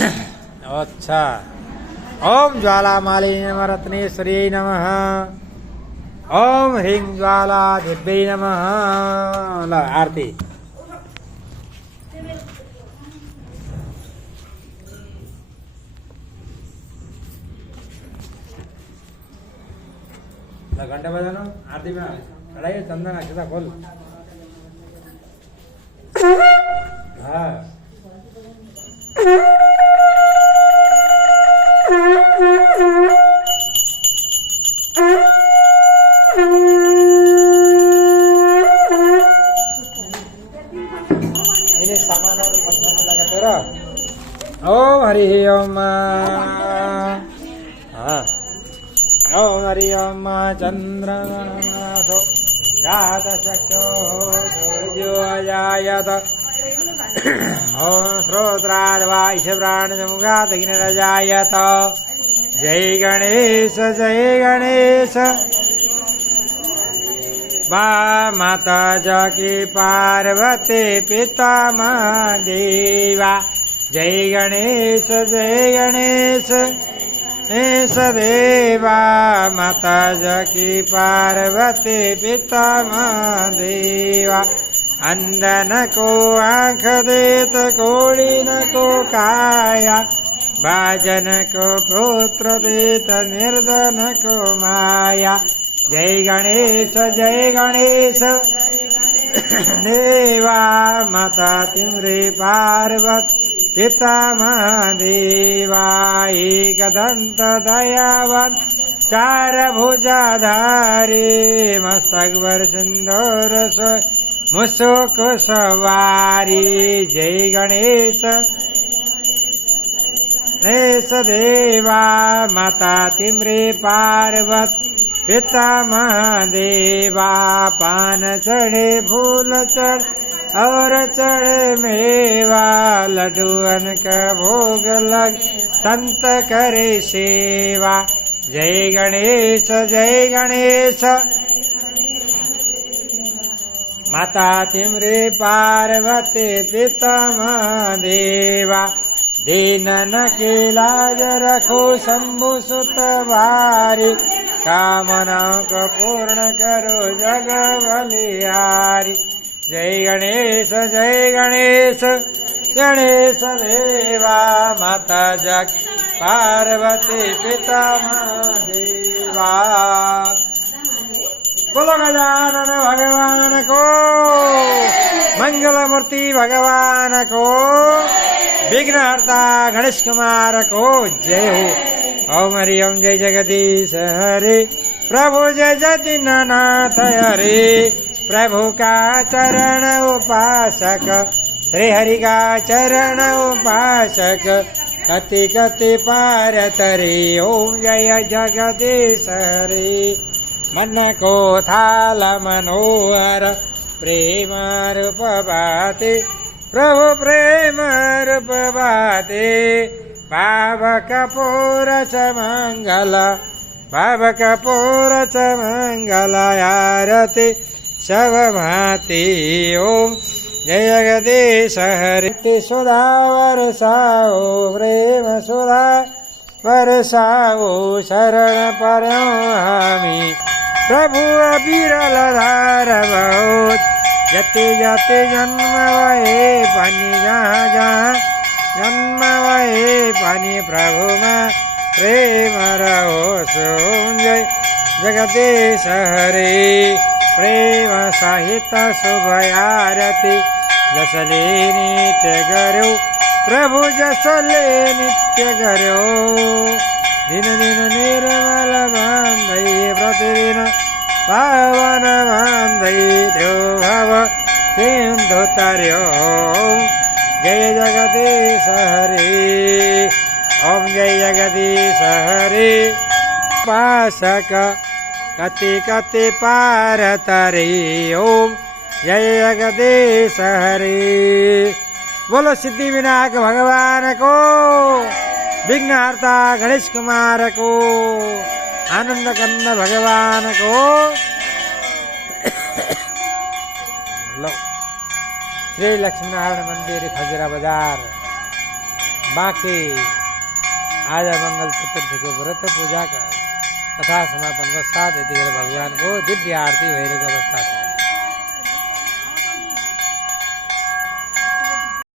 अच्छा। ओम ज्वालामालिनी नमः रत्नेश्वरी नमः। ओम ह्रीं ज्वाला दिव्यै नमः। ल आरती। घंटा बजानो आरती में चढ़ाइए चंदन अक्षता खोल। हाँ ini सामान और पत्थर में लगा तेरा। ओम हरि ओम। हाँ ओम हरि ओम। चंद्रमासो जात चक्षो सूर्यो अजायत। ओम श्रोत्राद वायुप्राणमुगादग्निरजायत। जय गणेश जय गणेश। माता जकी पार्वती पिता महादेवा। जय गणेश जय गणेश। देवा माता जकी पार्वती पिता महादेवा। अंधन को आँख देत कोड़ीन को काया। बाजन को पुत्र देत निर्धन को माया। जय गणेश जय गणेश। देवा माता तिम्रे पार्वती पिता महादेवा। एकदंत दयावान चार भुजाधारी। मस्तक वर सिंदूर मुसुक सवारी। जय गणेश गणेश देवा माता तिम्रे पार्वती पिता महादेवा। पान चढ़े फूल चढ़ और चढ़े मेवा। लड्डूअन का भोग लग संत करे सेवा। जय गणेश जय गणेश। माता तिम्रे पार्वती पिता महादेवा। दीनन के लाज रखो शंभु सुत भारी। कामना को पूर्ण करो जग बलिहारी। जय गणेश जय गणेश। गणेश देवा माता जग पार्वती पिता महादेवा। बोलो गजानन भगवान को। मंगल मूर्ति भगवान को। विघ्नहर्ता गणेश कुमार को जय हो। ओम हरि ओम जय जगदीश हरे। प्रभु जय जय दीननाथ हरे। प्रभु का चरण उपासक श्री हरि का चरण उपासक। कति कति पार तरे। ओम जय जगदीश हरे। मन को थाल मनोहर प्रेम रूप बाते। प्रभु प्रेम रूप बाते। भाव कपूर च मंगल भाव कपूर च मंगल आरती सब भांति। ओम जय जगदीश हरि। सुधा वर्षाओ प्रेम सुधा वर्षाओ शरण पर्यो हामी। प्रभु अविरल धार बहुत। जति जति जन्म वहे पानी जहाँ जहाँ जन्म वहे पानी। प्रभु में प्रेम रहो सोम जय जगदीश हरे। प्रेम सहित शुभ आरती जसले नित्य करो। प्रभु जसले नित्य करो। दिन दिन निर्मल बांधई प्रतिदिन पावन बांधई देव भव सिंधु तर्यो। जय जगदीश हरे। ओम जय जगदीश हरे। पासक कति कति पार तरे। ओम जय जगदीश हरे। बोलो सिद्धि विनायक भगवान को। विघ्नहर्ता गणेश कुमार को। आनंद कंद भगवान को। श्री लक्ष्मी नारायण मंदिर खजरा बाजार। बाकी आज मंगल चतुर्थी को व्रत पूजा कर तथा समापन पश्चात भगवान को दिव्य आरती भैरव अवस्था